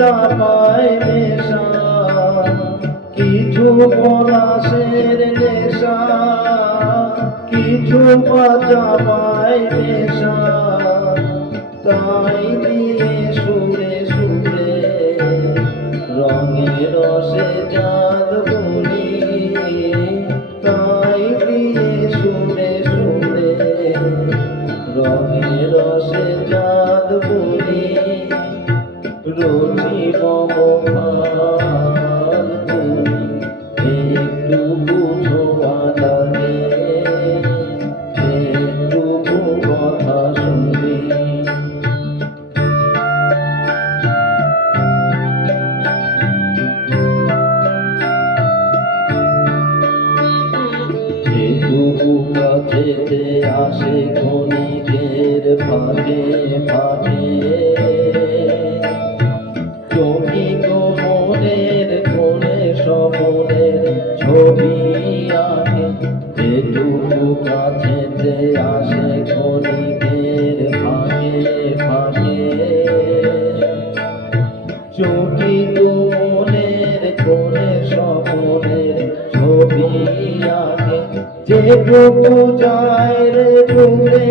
বাঁচা পায় নেশা, কিছু পলাশের নেশা, কিছু বাঁচা পায় নেশা। তাই দিয়ে সুরে সুরে রঙের রসে বলি তাই দিয়ে সুরে সুরে রঙের রসে বলি রোজি ভালো তুমি একটু বুঝো লাগে একটু কথা শুনি যেটুকু কাছেতে আসে ক্ষণিকের ফাঁকে ফাঁকে। কাছেতে আসে কণিকের ফাঁকে ফাঁকে। চোখি মনের কোণে স্বপনের ছবি আঁকে। যেটুকু যায় রে দূরে